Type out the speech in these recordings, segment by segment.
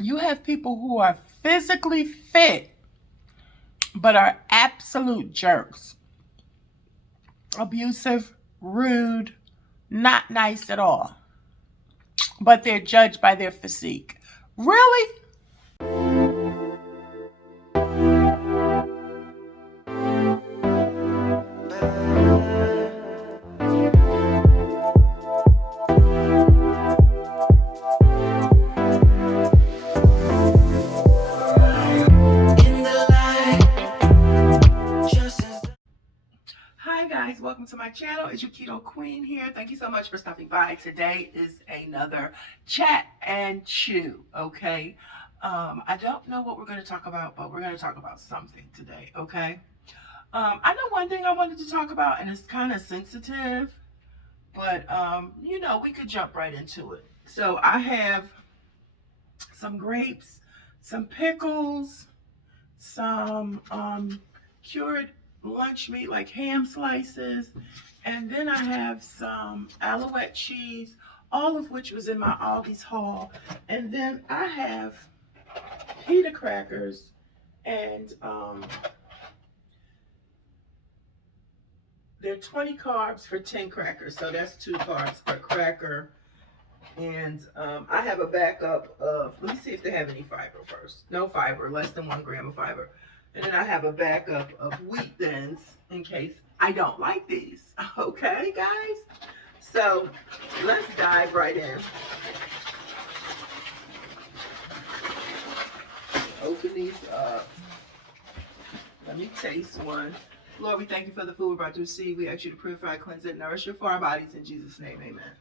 You have people who are physically fit, but are absolute jerks. Abusive, rude, not nice at all. But they're judged by their physique. Really? Hi guys, welcome to my channel. It's your Keto Queen here. Thank you so much for stopping by. Today is another chat and chew, okay? I don't know what we're going to talk about, but we're going to talk about something today, okay? I know one thing I wanted to talk about, and it's kind of sensitive, but we could jump right into it. So I have some grapes, some pickles, some cured lunch meat like ham slices, and then I have some Alouette cheese, all of which was in my Aldi's haul. And then I have pita crackers and they're 20 carbs for 10 crackers, so that's 2 carbs per cracker. And I have a backup of, let me see if they have any fiber first. No fiber, less than 1 gram of fiber. And then I have a backup of wheat thins in case I don't like these. Okay, guys? So let's dive right in. Open these up. Let me taste one. Lord, we thank you for the food we're about to receive. We ask you to purify, cleanse it, nourish it for our bodies. In Jesus' name, amen.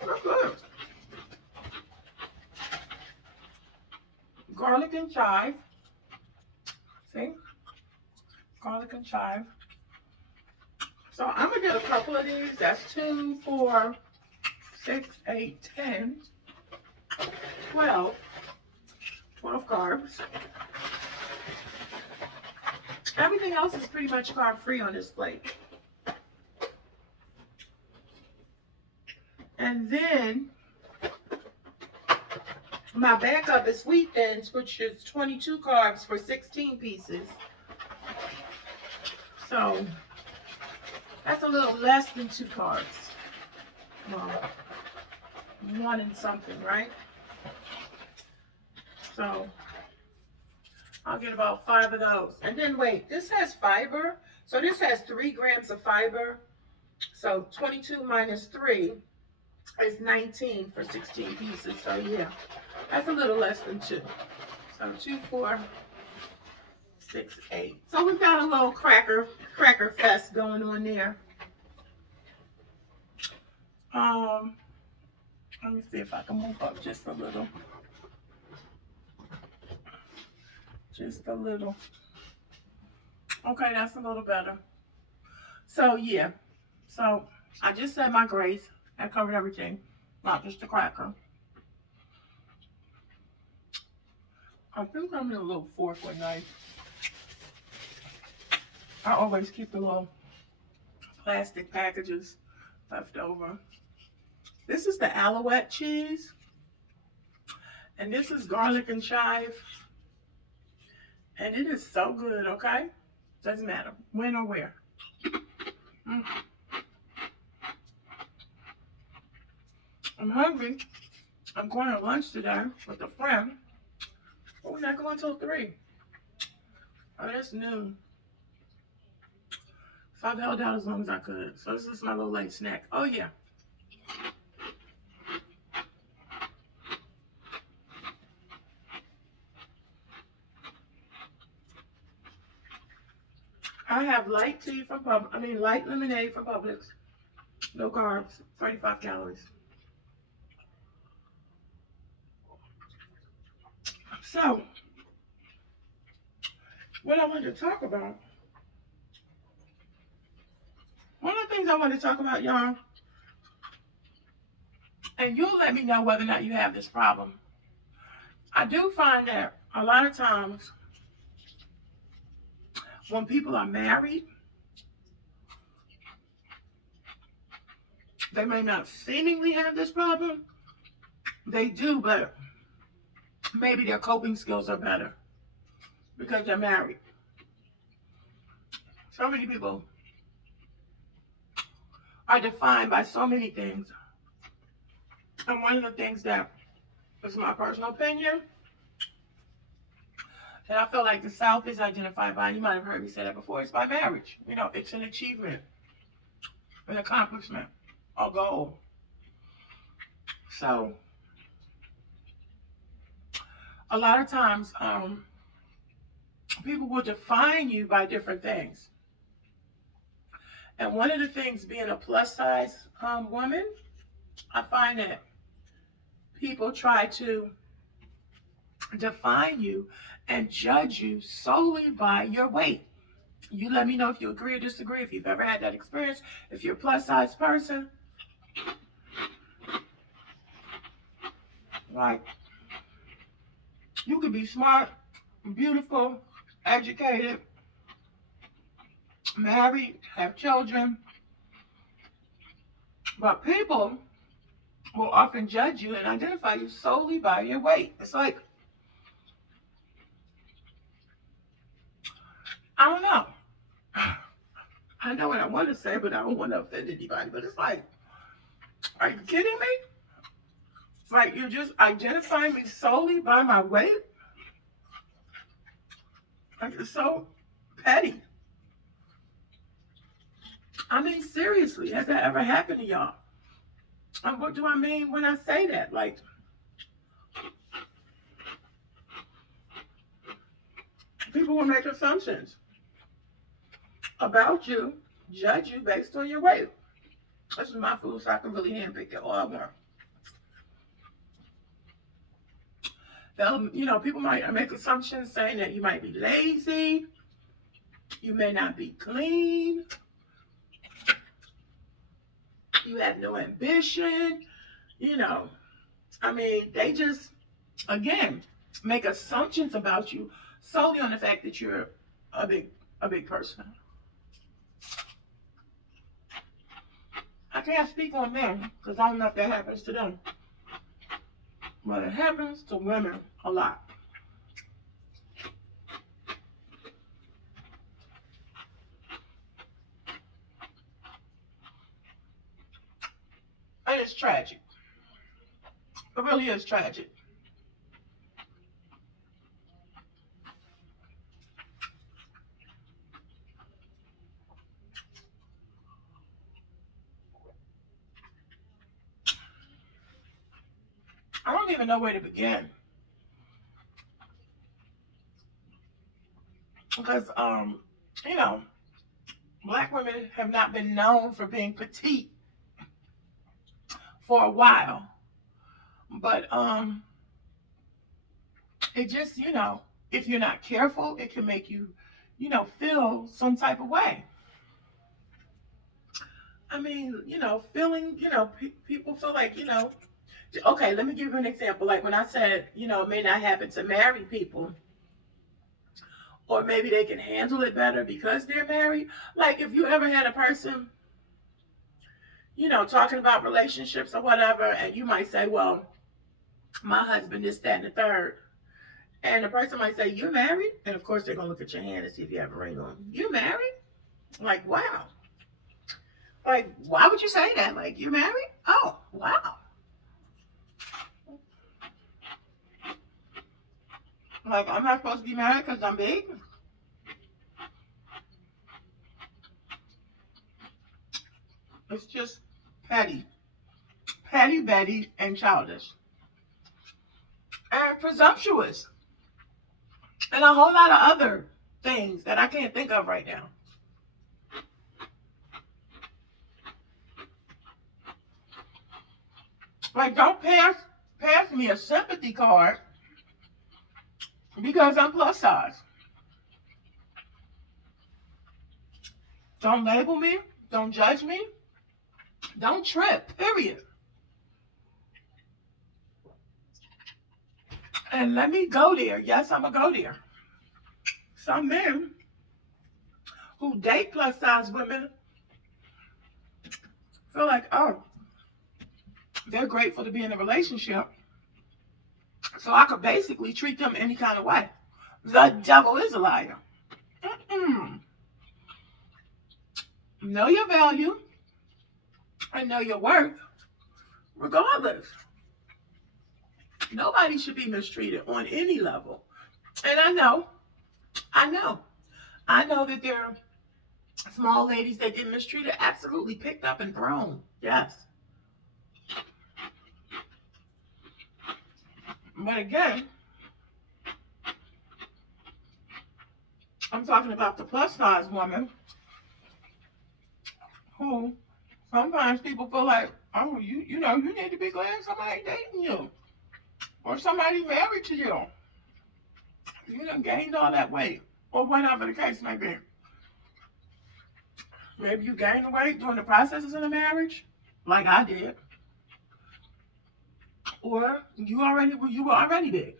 That's good. Garlic and chive. See? Garlic and chive. So I'm going to get a couple of these. That's 2, 4, 6, 8, 10, 12. 12 carbs. Everything else is pretty much carb free on this plate. And then my backup is wheat thins, which is 22 carbs for 16 pieces. So that's a little less than 2 carbs. Well, 1 and something, right? So I'll get about 5 of those. And then wait, this has fiber. So this has 3 grams of fiber. So 22 minus 3 is 19 for 16 pieces. So yeah, that's a little less than 2. So 2, 4, 6, 8. So we've got a little cracker fest going on there. Let me see if I can move up just a little. Just a little. Okay, that's a little better. So yeah. So I just said my grace. I covered everything, not just the cracker. I think I'm in a little fork or knife. I always keep the little plastic packages left over. This is the Alouette cheese. And this is garlic and chive. And it is so good, okay? Doesn't matter when or where. I'm hungry. I'm going to lunch today with a friend. But we're not going till 3. Oh, that's noon. So I've held out as long as I could. So this is my little late snack. Oh, yeah. I have light tea from light lemonade from Publix. No carbs, 35 calories. So, what I wanted to talk about, one of the things I want to talk about, y'all, and you'll let me know whether or not you have this problem. I do find that a lot of times when people are married, They may not seemingly have this problem. They do, but maybe their coping skills are better because they're married. So many people are defined by so many things. And one of the things that is my personal opinion that I feel like the South is identified by, and you might have heard me say that before, it's by marriage. You know, it's an achievement, an accomplishment, a goal. So a lot of times people will define you by different things. And one of the things being a plus size woman, I find that people try to define you and judge you solely by your weight. You let me know if you agree or disagree, if you've ever had that experience, if you're a plus size person. Like, you could be smart, beautiful, educated, married, have children, but people will often judge you and identify you solely by your weight. It's like, I don't know. I know what I want to say, but I don't want to offend anybody. But it's like, are you kidding me? Like, you're just identifying me solely by my weight? Like, it's so petty. I mean, seriously, has that ever happened to y'all? And what do I mean when I say that? Like, people will make assumptions about you, judge you based on your weight. This is my food, so I can really handpick it all I want. People might make assumptions saying that you might be lazy, you may not be clean, you have no ambition, they just, again, make assumptions about you solely on the fact that you're a big person. I can't speak on men because I don't know if that happens to them. But it happens to women a lot. And it's tragic. It really is tragic. I don't even know where to begin. Because, black women have not been known for being petite for a while. But it just, if you're not careful, it can make you, feel some type of way. I mean, feeling, people feel like, okay, let me give you an example. Like when I said, it may not happen to married people, or maybe they can handle it better because they're married. Like if you ever had a person, talking about relationships or whatever, and you might say, well, my husband is that and the third. And the person might say, you're married? And of course, they're going to look at your hand and see if you have a ring on. You married? Like, wow. Like, why would you say that? Like, you married? Oh, wow. Like, I'm not supposed to be married because I'm big? It's just petty. Petty Betty and childish. And presumptuous. And a whole lot of other things that I can't think of right now. Like, don't pass me a sympathy card because I'm plus size. Don't label me. Don't judge me. Don't trip, period. And let me go there. Yes, I'm going to go there. Some men who date plus size women feel like, oh, they're grateful to be in a relationship. So I could basically treat them any kind of way. The devil is a liar. Mm-mm. Know your value and know your worth, regardless. Nobody should be mistreated on any level. And I know that there are small ladies that get mistreated, absolutely picked up and thrown. Yes. But again, I'm talking about the plus size woman who sometimes people feel like, oh, you know, you need to be glad somebody dating you or somebody married to you. You done gained all that weight or whatever the case may be. Maybe you gained the weight during the processes of the marriage, like I did, or you were already big.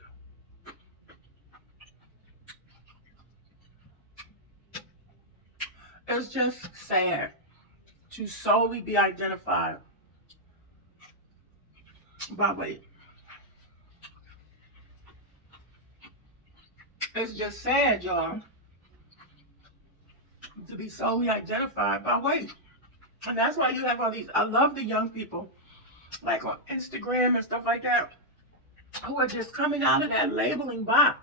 It's just sad to solely be identified by weight. It's just sad, y'all, to be solely identified by weight. And that's why you have all these, I love the young people, like on Instagram and stuff like that, who are just coming out of that labeling box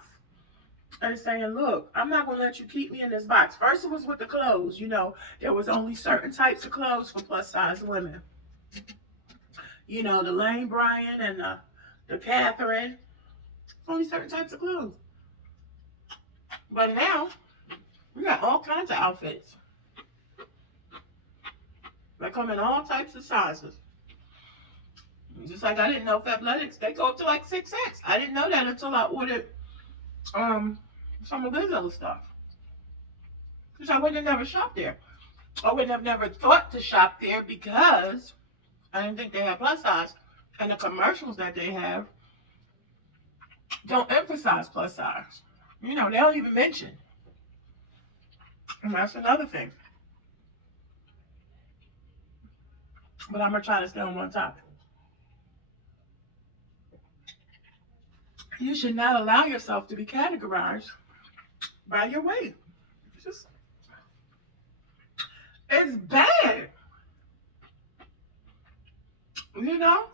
and saying, look, I'm not going to let you keep me in this box. First it was with the clothes, you know, there was only certain types of clothes for plus size women. You know, the Lane Bryant and the Catherine, only certain types of clothes. But now, we got all kinds of outfits. They come in all types of sizes. Just like I didn't know Fabletics, they go up to like 6X. I didn't know that until I ordered some of Lizzo's stuff. Because I would have never shopped there. I would have never thought to shop there because I didn't think they had plus size. And the commercials that they have don't emphasize plus size. You know, they don't even mention. And that's another thing. But I'm going to try to stay on one topic. You should not allow yourself to be categorized by your weight. It's bad. You know?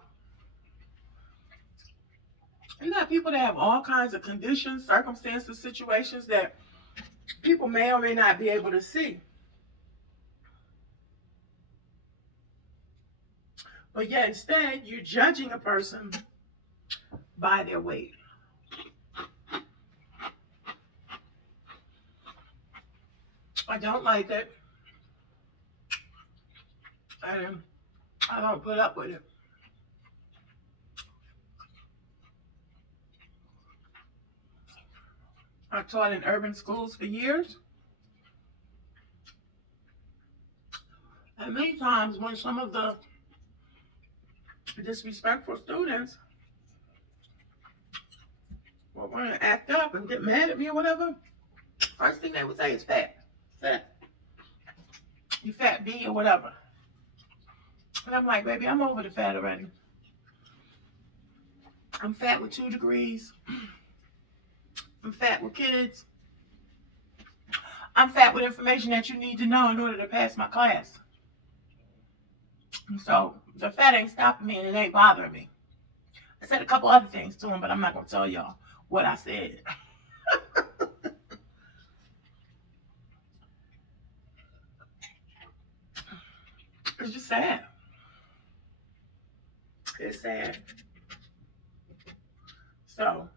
You got people that have all kinds of conditions, circumstances, situations that people may or may not be able to see. But yet instead, you're judging a person by their weight. I don't like it. And I don't put up with it. I taught in urban schools for years. And many times when some of the disrespectful students were going to act up and get mad at me or whatever, first thing they would say is fat. Fat. You fat B or whatever. And I'm like, baby, I'm over the fat already. I'm fat with 2 degrees. I'm fat with kids. I'm fat with information that you need to know in order to pass my class. So the fat ain't stopping me and it ain't bothering me. I said a couple other things to him, but I'm not going to tell y'all what I said. It's just sad. It's sad. So,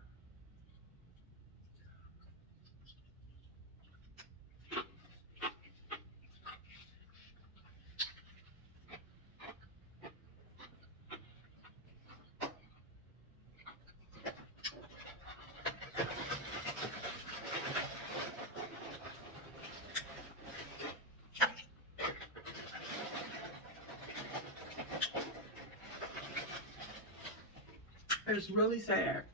it's really sad.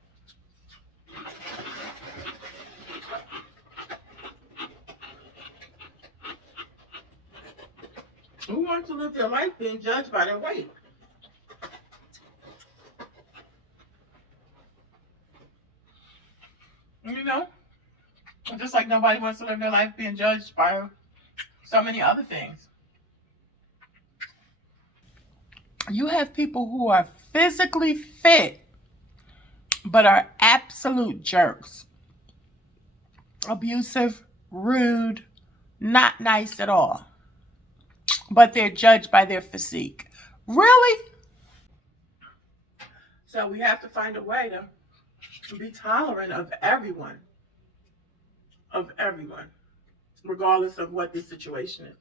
Who wants to live their life being judged by their weight? You know, just like nobody wants to live their life being judged by so many other things. You have people who are physically fit but are absolute jerks. Abusive, rude, not nice at all. But they're judged by their physique. Really? So we have to find a way to be tolerant of everyone, regardless of what the situation is.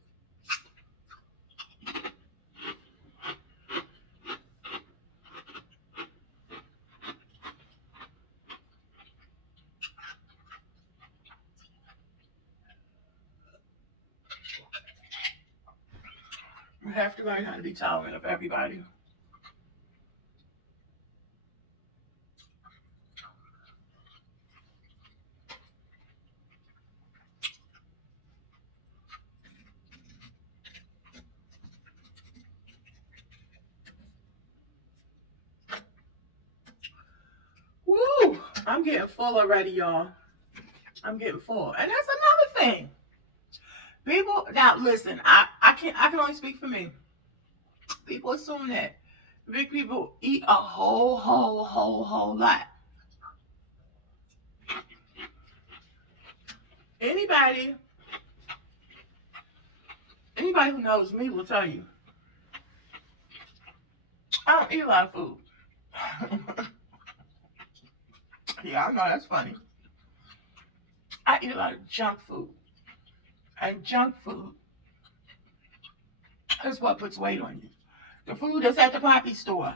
We have to learn how to be tolerant of everybody. Woo! I'm getting full already, y'all. I'm getting full. And that's another thing. People, now listen, I can only speak for me. People assume that big people eat a whole lot. Anybody who knows me will tell you, I don't eat a lot of food. Yeah, I know that's funny. I eat a lot of junk food. And junk food is what puts weight on you. The food that's at the poppy store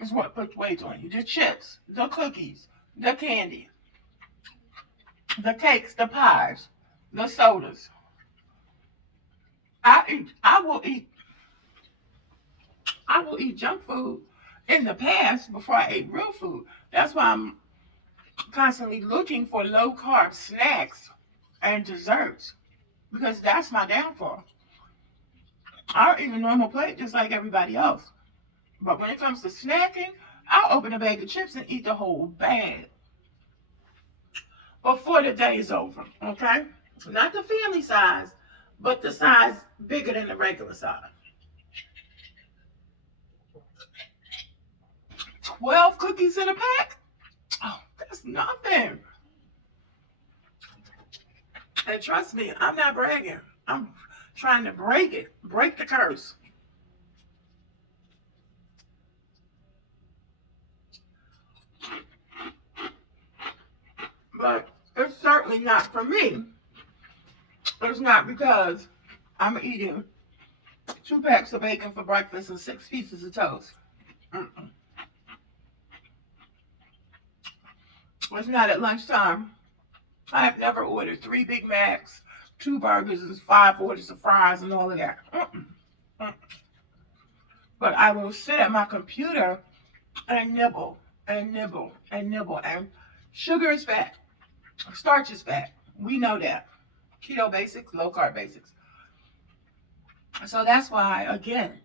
is what puts weight on you. The chips, the cookies, the candy, the cakes, the pies, the sodas. I will eat junk food in the past before I ate real food. That's why I'm constantly looking for low carb snacks and desserts, because that's my downfall. I'll eat a normal plate just like everybody else. But when it comes to snacking, I'll open a bag of chips and eat the whole bag before the day is over, okay? Not the family size, but the size bigger than the regular size. 12 cookies in a pack? Oh, that's nothing. And trust me, I'm not bragging. I'm trying to break the curse. But it's certainly not for me. It's not because I'm eating 2 packs of bacon for breakfast and 6 pieces of toast. Mm-mm. It's not at lunchtime. I have never ordered 3 Big Macs, 2 burgers, and 5 orders of fries and all of that. Mm-mm. Mm-mm. But I will sit at my computer and nibble and nibble and nibble. And sugar is fat. Starch is fat. We know that. Keto basics, low carb basics. So that's why, again,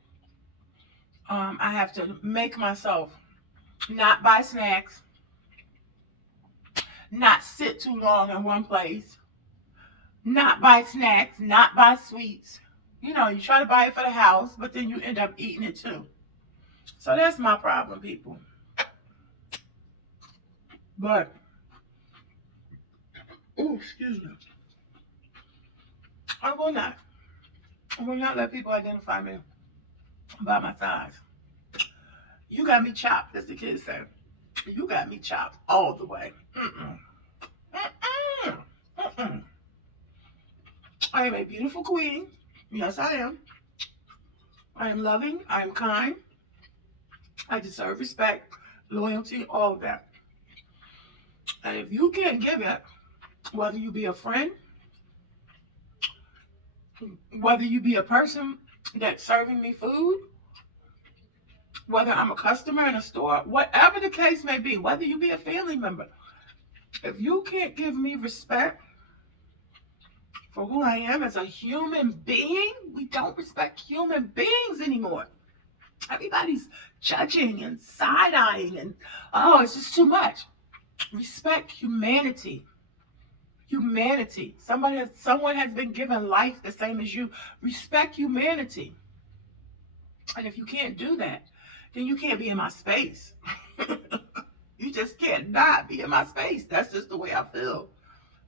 I have to make myself not buy snacks, not sit too long in one place, not buy snacks, not buy sweets. You know, you try to buy it for the house, but then you end up eating it too. So that's my problem, people. But, oh, excuse me. I will not let people identify me by my size. You got me chopped, as the kids say. You got me chopped all the way. Mm-mm. Mm-mm. Mm-mm. I am a beautiful queen. Yes, I am. I am loving. I am kind. I deserve respect, loyalty, all of that. And if you can't give it, whether you be a friend, whether you be a person that's serving me food, whether I'm a customer in a store, whatever the case may be, whether you be a family member, if you can't give me respect for who I am as a human being, we don't respect human beings anymore. Everybody's judging and side-eyeing and, oh, it's just too much. Respect humanity. humanity. Someone has been given life the same as you. Respect humanity. And if you can't do that, then you can't be in my space. You just can't not be in my space. That's just the way I feel.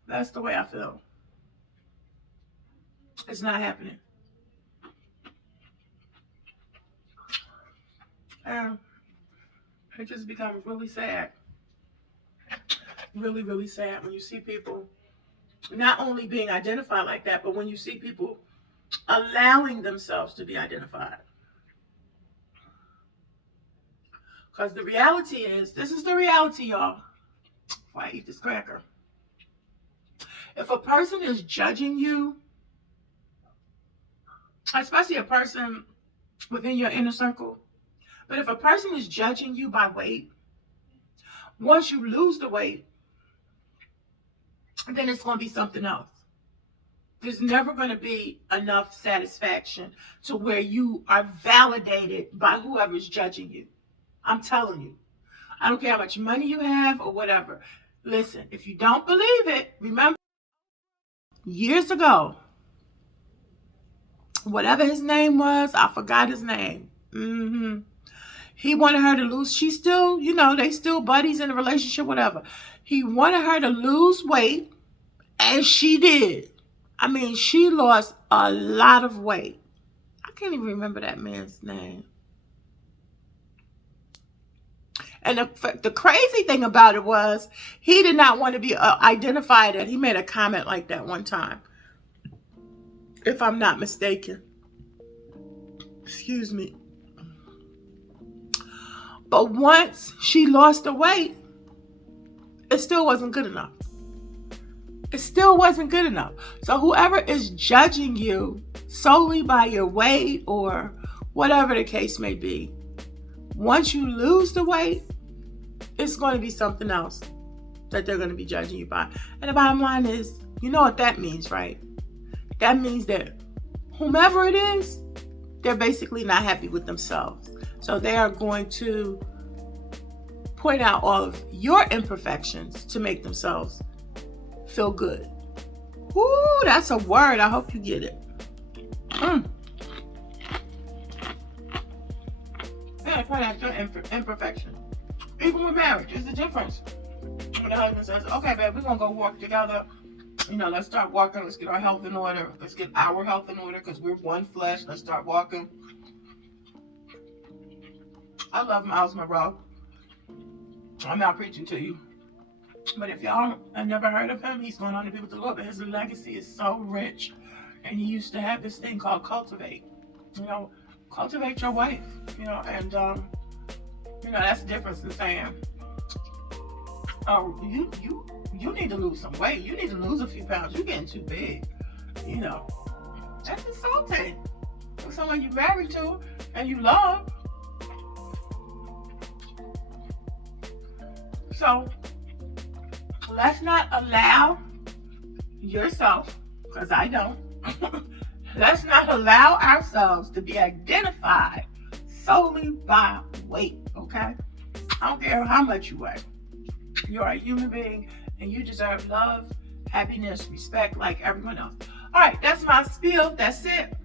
That's the way I feel. It's not happening. And it just becomes really sad. Really, really sad when you see people not only being identified like that, but when you see people allowing themselves to be identified. Because the reality is, this is the reality, y'all. Before I eat this cracker. If a person is judging you, especially a person within your inner circle, but if a person is judging you by weight, once you lose the weight, then it's going to be something else. There's never going to be enough satisfaction to where you are validated by whoever's judging you. I'm telling you. I don't care how much money you have or whatever. Listen, if you don't believe it, remember years ago, whatever his name was, I forgot his name. He wanted her to lose. She's still, they still buddies in a relationship, whatever. He wanted her to lose weight, and she did. I mean, she lost a lot of weight. I can't even remember that man's name. And the crazy thing about it was, he did not want to be identified as. He made a comment like that one time, if I'm not mistaken. Excuse me. But once she lost the weight, it still wasn't good enough. It still wasn't good enough. So whoever is judging you solely by your weight or whatever the case may be, once you lose the weight, it's going to be something else that they're going to be judging you by. And the bottom line is, you know what that means, right? That means that whomever it is, they're basically not happy with themselves. So they are going to point out all of your imperfections to make themselves feel good. Ooh, that's a word. I hope you get it. Yeah, point out your imperfection. Even with marriage, it's the difference. When the husband says, okay, babe, we're going to go walk together. Let's start walking. Let's get our health in order. Let's get our health in order because we're one flesh. Let's start walking. I love Miles Monroe. I'm not preaching to you. But if y'all have never heard of him, he's going on to be with the Lord. But his legacy is so rich. And he used to have this thing called cultivate. Cultivate your wife. And that's the difference in saying, oh, you need to lose some weight. You need to lose a few pounds. You're getting too big. That's insulting. For someone you're married to and you love. So let's not allow yourself, because I don't, let's not allow ourselves to be identified solely by weight, okay? I don't care how much you weigh. You're a human being and you deserve love, happiness, respect like everyone else. All right, that's my spiel. That's it.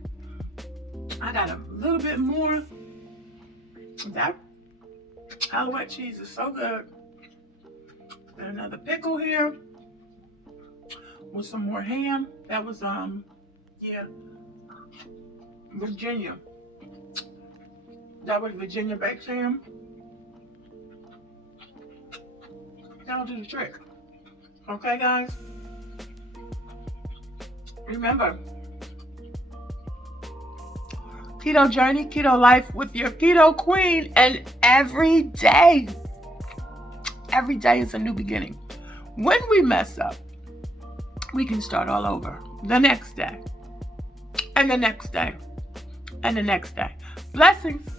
I got a little bit more. That Alouette cheese is so good. And another pickle here with some more ham. That was Virginia. That was Virginia baked ham. That'll do the trick. Okay, guys? Remember, keto journey, keto life with your keto queen, and every day is a new beginning. When we mess up, we can start all over the next day, and the next day, and the next day. Blessings.